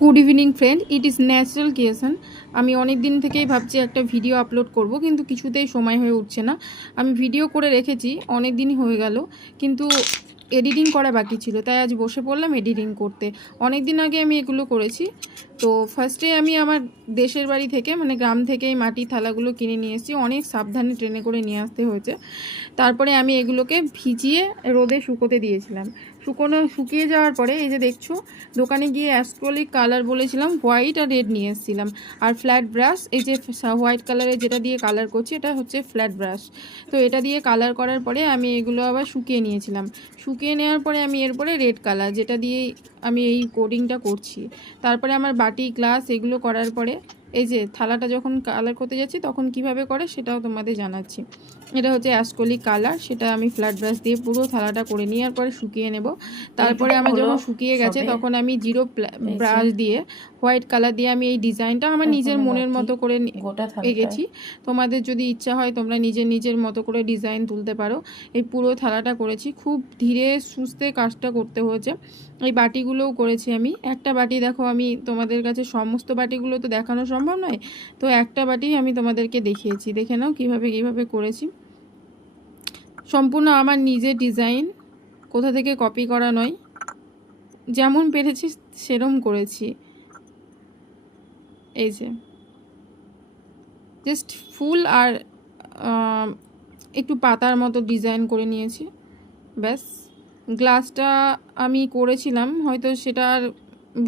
Good evening friend, it is natural creation. আমি অনেক দিন থেকেই ভাবছি একটা ভিডিও আপলোড করব, কিন্তু কিছুতেই সময় হয়ে উঠছে না। আমি ভিডিও করে রেখেছি, অনেক দিনই হয়ে গেল, কিন্তু এডিটিং করা বাকি ছিল, তাই আজ বসে পড়লাম এডিটিং করতে। অনেক দিন আগে আমি এগুলো করেছি। তো ফার্স্টে আমি আমার দেশের বাড়ি থেকে, মানে গ্রাম থেকে, এই মাটির থালাগুলো কিনে নিয়ে এসেছি। অনেক সাবধানে ট্রেনে করে নিয়ে আসতে হয়েছে। তারপরে আমি এগুলোকে ভিজিয়ে রোদে শুকোতে দিয়েছিলাম। শুকিয়ে যাওয়ার পরে এই যে দেখছো, দোকানে গিয়ে অ্যাক্রিলিক কালার বলেছিলাম, হোয়াইট আর রেড নিয়ে এসেছিলাম। আর ফ্ল্যাট ব্রাশ, এই যে হোয়াইট কালারের যেটা দিয়ে কালার করছি, এটা হচ্ছে ফ্ল্যাট ব্রাশ। তো এটা দিয়ে কালার করার পরে আমি এগুলো আবার শুকিয়ে নিয়েছিলাম। শুকিয়ে নেওয়ার পরে আমি এরপরে রেড কালার, যেটা দিয়ে আমি এই কোডিংটা করছি। তারপরে আমার বাটি, গ্লাস এগুলো করার পরে এই যে থালাটা যখন কালার করতে যাচ্ছি তখন কিভাবে করে সেটাও তোমাদের জানাচ্ছি। এটা হচ্ছে অ্যাক্রিলিক কালার, সেটা আমি ফ্ল্যাট ব্রাশ দিয়ে পুরো থালাটা করে নেওয়ার পরে শুকিয়ে নেব। তারপরে আমার যখন শুকিয়ে গেছে তখন আমি জিরো ব্রাশ দিয়ে, হোয়াইট কালার দিয়ে আমি এই ডিজাইনটা আমার নিজের মনের মতো করে এঁকেছি। তোমাদের যদি ইচ্ছা হয় তোমরা নিজের মতো করে ডিজাইন তুলতে পারো। এই পুরো থালাটা করেছি, খুব ধীরে সুস্থে কাজটা করতে হয়েছে। এই বাটিগুলোও করেছি আমি। একটা বাটি দেখো, আমি তোমাদের কাছে সমস্ত বাটিগুলো তো দেখানো সম্ভব নয়, তো একটা বাটি আমি তোমাদেরকে দেখিয়েছি, দেখে নাও কিভাবে করেছি। সম্পূর্ণ আমার নিজের ডিজাইন, কোথা থেকে কপি করা নয়, যেমন পেরেছি সেরম করেছি। এই যে জাস্ট ফুল আর একটু পাতার মতো ডিজাইন করে নিয়েছি, ব্যাস। গ্লাসটা আমি করেছিলাম, হয়তো সেটা আর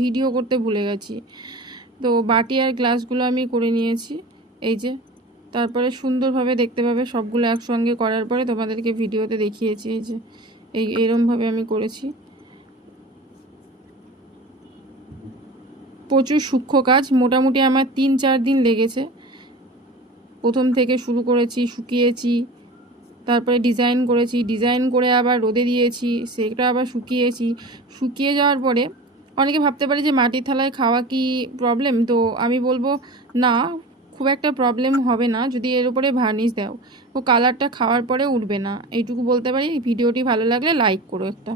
ভিডিও করতে ভুলে গেছি। তো বাটি আর গ্লাসগুলো আমি করে নিয়েছি, এই যে। তারপরে সুন্দরভাবে দেখতে পাবে সবগুলো একসঙ্গে করার পরে, তোমাদেরকে ভিডিওতে দেখিয়েছি। এই যে এরমভাবে আমি করেছি। প্রচুর সূক্ষ্ম কাজ, মোটামুটি আমার 3-4 দিন লেগেছে। প্রথম থেকে শুরু করেছি, শুকিয়েছি, তারপরে ডিজাইন করেছি, ডিজাইন করে আবার রোদে দিয়েছি, সেটা আবার শুকিয়েছি। শুকিয়ে যাওয়ার পরে অনেকে ভাবতে পারে যে মাটির থালায় খাওয়া কি প্রবলেম, তো আমি বলবো না, খুব একটা প্রবলেম হবে না যদি এর উপরে ভার্নিশ দাও। ও কালারটা খাওয়ার পরে উঠবে না, এইটুকু বলতে পারি। ভিডিওটি ভালো লাগলে লাইক করো একটা।